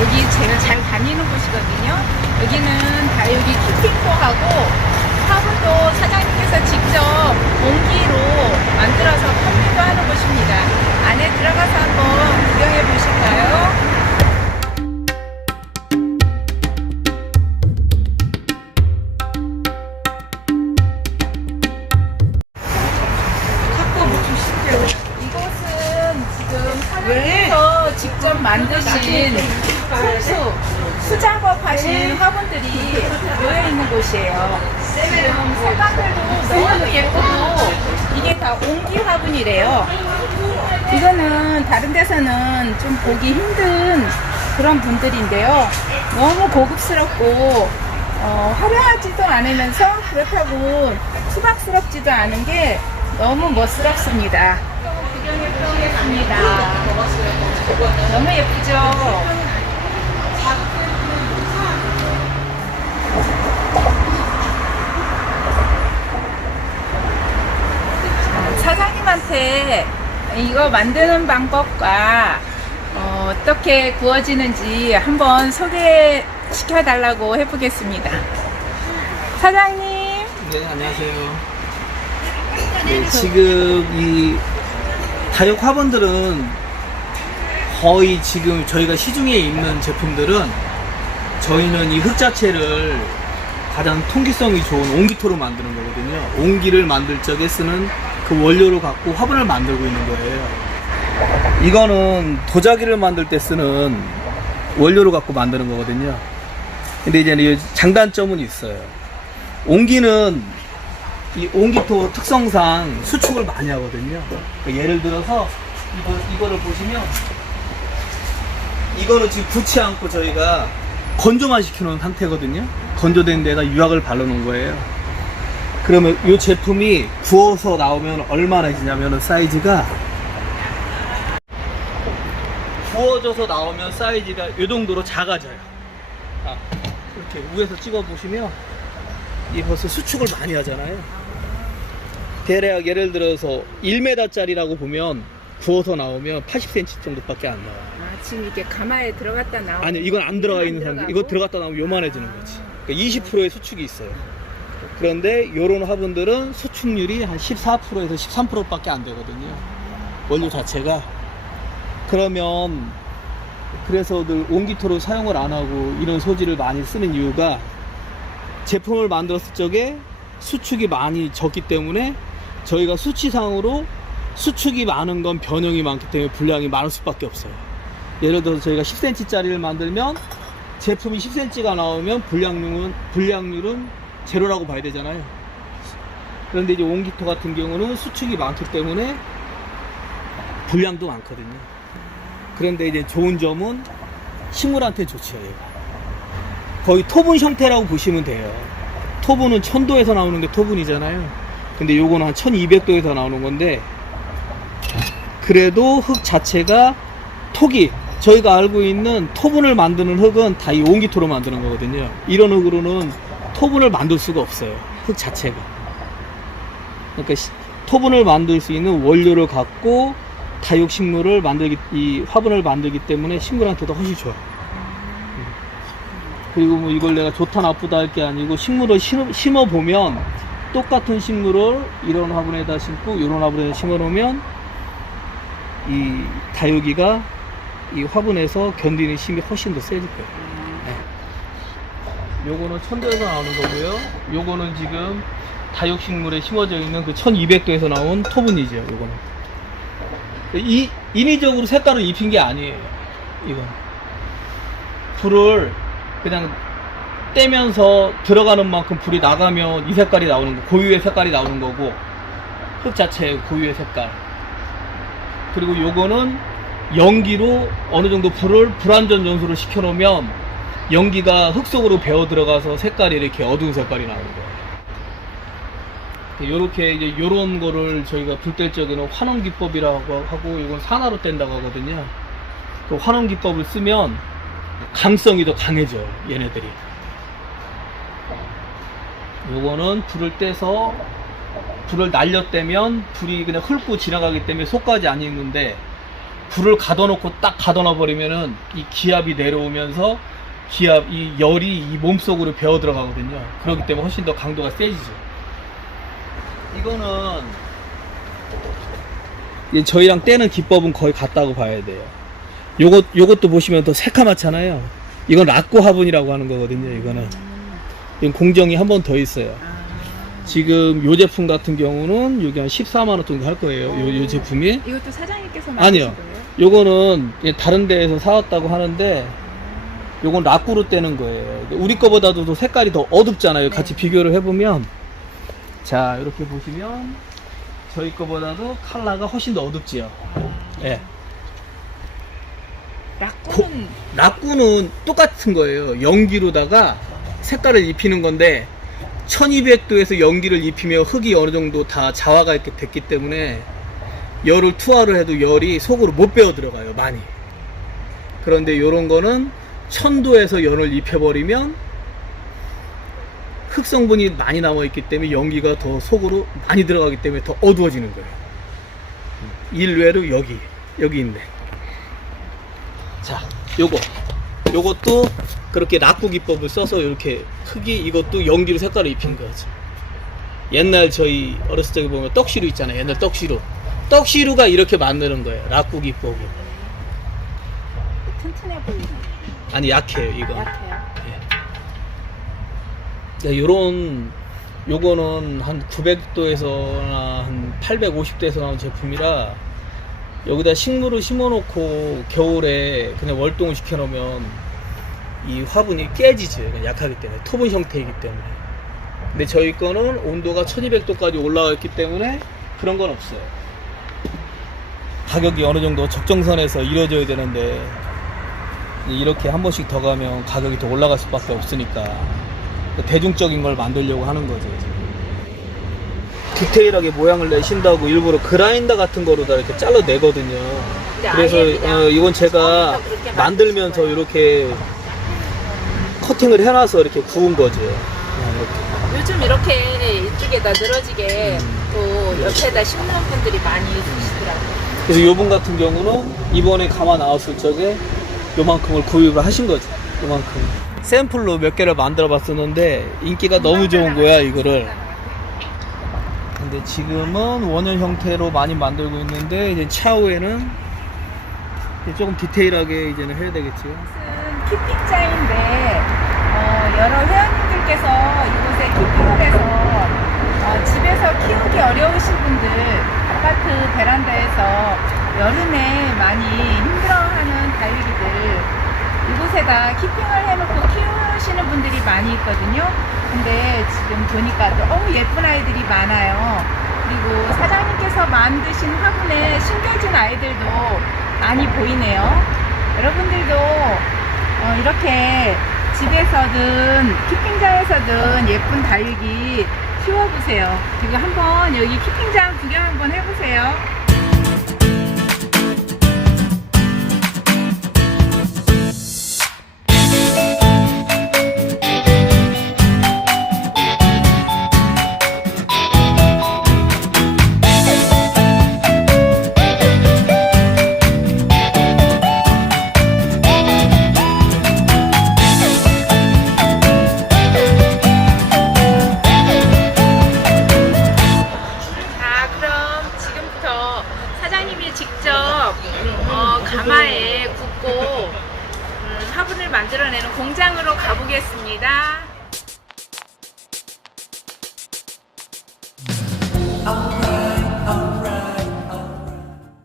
여기 제가 잘 다니는 곳이거든요. 여기는 다육이 키팅도 하고 화분도 사장님께서 직접 공기로 만들어서 판매도 하는 곳입니다. 안에 들어가서 한번 구경해 보실까요? 이곳은 지금 사장님께서 직접 만드신 손수 수작업 하신 화분들이 모여 있는 곳이에요. 지금 색깔들도 너무 예쁘고 이게 다 옹기 화분이래요. 이거는 다른 데서는 좀 보기 힘든 그런 분들인데요. 너무 고급스럽고 어, 화려하지도 않으면서 그렇다고 수박스럽지도 않은 게 너무 멋스럽습니다. 구경해 보겠습니다. 너무 예쁘죠? 자, 사장님한테 이거 만드는 방법과 어, 어떻게 구워지는지 한번 소개시켜 달라고 해보겠습니다. 사장님, 네, 안녕하세요. 네, 지금 이 다육 화분들은 거의 지금 저희가 시중에 있는 제품들은 저희는 이 흙 자체를 가장 통기성이 좋은 옹기토로 만드는 거거든요. 옹기를 만들 적에 쓰는 그 원료를 갖고 화분을 만들고 있는 거예요. 이거는 도자기를 만들 때 쓰는 원료를 갖고 만드는 거거든요. 근데 이제 이 장단점은 있어요. 옹기는 이 옹기토 특성상 수축을 많이 하거든요. 그러니까 예를 들어서 이거, 이거를 보시면 이거는 지금 굳지 않고 저희가 건조만 시켜놓은 상태거든요. 건조된 데다 유약을 발라놓은 거예요. 그러면 이 제품이 구워서 나오면 얼마나 지냐면은 사이즈가 구워져서 나오면 사이즈가 이 정도로 작아져요. 아, 이렇게 위에서 찍어 보시면 이 벌써 수축을 많이 하잖아요. 대략 예를 들어서 1m짜리라고 보면 구워서 나오면 80cm 정도밖에 안 나와요. 아, 지금 이렇게 가마에 들어갔다 나오는 아니요, 이건 안 들어가 안 있는 상태. 이거 들어갔다 나오면 요만해지는 거지. 그러니까 20%의 수축이 있어요. 그런데 요런 화분들은 수축률이 한 14%에서 13%밖에 안 되거든요. 원료 자체가. 그러면 그래서 늘 옹기토로 사용을 안 하고 이런 소지를 많이 쓰는 이유가 제품을 만들었을 적에 수축이 많이 적기 때문에 저희가 수치상으로 수축이 많은 건 변형이 많기 때문에 분량이 많을 수밖에 없어요. 예를 들어서 저희가 10cm짜리를 만들면 제품이 10cm가 나오면 분량률은 분량률은 제로라고 봐야 되잖아요. 그런데 이제 옹기토 같은 경우는 수축이 많기 때문에 분량도 많거든요. 그런데 이제 좋은 점은 식물한테 좋죠. 얘가. 거의 토분 형태라고 보시면 돼요. 토분은 1000도에서 나오는 게 토분이잖아요. 근데 요거는 한 1200도에서 나오는 건데 그래도 흙 자체가 톡이 저희가 알고 있는 토분을 만드는 흙은 다이 옹기토로 만드는 거거든요. 이런 흙으로는 토분을 만들 수가 없어요. 흙 자체가. 그러니까 시- 토분을 만들 수 있는 원료를 갖고 다육식물을 만들기, 이 화분을 만들기 때문에 식물한테도 훨씬 좋아요. 음. 그리고 뭐 이걸 내가 좋다 나쁘다 할 게 아니고 식물을 심어, 보면 똑같은 식물을 이런 화분에다 심고 이런 화분에다 심어 놓으면 이 다육이가 이 화분에서 견디는 힘이 훨씬 더 세질 거예요. 네. 요거는 천도에서 나오는 거고요. 요거는 지금 다육 식물에 심어져 있는 그 1200도에서 나온 토분이죠. 요거는. 이 인위적으로 색깔을 입힌 게 아니에요. 이건 불을 그냥 떼면서 들어가는 만큼 불이 나가면 이 색깔이 나오는 거, 고유의 색깔이 나오는 거고 흙 자체의 고유의 색깔. 그리고 요거는 연기로 어느 정도 불을 불안전 연소를 시켜 놓으면 연기가 흙 속으로 배어 들어가서 색깔이 이렇게 어두운 색깔이 나오는 거예요. 요렇게 이제 요런 거를 저희가 불 뗄 적에는 환원 기법이라고 하고 이건 산화로 뗀다고 하거든요. 그 환원 기법을 쓰면 감성이 더 강해져 얘네들이. 요거는 불을 떼서 불을 날렸대면 불이 그냥 훑고 지나가기 때문에 속까지 안 익는데 불을 가둬놓고 딱 가둬놔 버리면은 이 기압이 내려오면서 기압 이 열이 이 몸속으로 배어 들어가거든요. 그렇기 때문에 훨씬 더 강도가 세지죠. 이거는 저희랑 떼는 기법은 거의 같다고 봐야 돼요. 요것 요것도 보시면 더 새카맣잖아요. 이건 락고 화분이라고 하는 거거든요. 이거는 이건 공정이 한 번 더 있어요. 아, 지금 요 제품 같은 경우는 여기 한 14만 원 정도 할 거예요. 요, 요 제품이. 이것도 사장님께서 아니요. 거예요? 요거는 다른 데에서 사왔다고 하는데 요건 락구로 떼는 거예요. 우리 거보다도 더 색깔이 더 어둡잖아요. 같이 네. 비교를 해보면 자 이렇게 보시면 저희 거보다도 컬러가 훨씬 더 어둡지요. 예. 락구는 락구는 똑같은 거예요. 연기로다가 색깔을 입히는 건데 1200도에서 연기를 입히면 흙이 어느 정도 다 자화가 이렇게 됐기 때문에 열을 투하를 해도 열이 속으로 못 배어 들어가요. 많이. 그런데 이런 거는 1000도에서 열을 입혀버리면 흙 성분이 많이 남아 있기 때문에 연기가 더 속으로 많이 들어가기 때문에 더 어두워지는 거예요. 일외로 여기 여기 있네. 자, 요거. 요것도 그렇게 락구 기법을 써서 이렇게 흙이 이것도 연기로 색깔을 입힌 거죠. 옛날 저희 어렸을 적에 보면 떡시루 있잖아요. 옛날 떡시루. 떡시루가 이렇게 만드는 거예요. 락구 기법으로. 튼튼해 보이네. 아니, 약해요, 이거. 약해요. 네, 요런, 요거는 한 900도에서나 한 850도에서 나온 제품이라 여기다 식물을 심어놓고 겨울에 그냥 월동을 시켜놓으면 이 화분이. 그냥 약하기 때문에. 토분 형태이기 때문에. 근데 저희 거는 온도가 1200도까지 올라가 있기 때문에 그런 건 없어요. 가격이 어느 정도 적정선에서 이루어져야 되는데 이렇게 한 번씩 더 가면 가격이 더 올라갈 수밖에 없으니까 대중적인 걸 만들려고 하는 거죠. 디테일하게 모양을 내신다고 일부러 그라인더 같은 거로 다 이렇게 잘라내거든요. 그래서 어, 이건 제가 만들면서 이렇게 커팅을 해놔서 이렇게 구운 거죠. 이렇게. 요즘 이렇게 이쪽에다 늘어지게 음. 또 옆에다 심는 분들이 많이 있으시더라고요. 그래서 요분 같은 경우는 이번에 가마 나왔을 적에 요만큼을 구입을 하신 거죠. 요만큼. 샘플로 몇 개를 만들어 봤었는데 인기가 너무 좋은 거야, 이거를. 근데 지금은 원형 형태로 많이 만들고 있는데 이제 차후에는 이제 조금 디테일하게 이제는 해야. 이것은 키핑자인데 어, 여러 회원님들께서 이곳에 키핑을 해서 어, 집에서 키우기 어려우신 분들 아파트 베란다에서 여름에 많이 힘들어하는 다육이들 이곳에다 키핑을 해놓고 키우시는 분들이 많이 있거든요. 근데 지금 보니까 너무 예쁜 아이들이 많아요. 그리고 사장님께서 만드신 화분에 심겨진 아이들도 많이 보이네요. 여러분들도 어, 이렇게 집에서든 키핑장에서든 예쁜 다육이 키워보세요. 그리고 한번 여기 키핑장 구경 한번 해보세요. 지금부터 사장님이 직접 어, 가마에 굽고 음, 화분을 만들어내는 공장으로 가보겠습니다.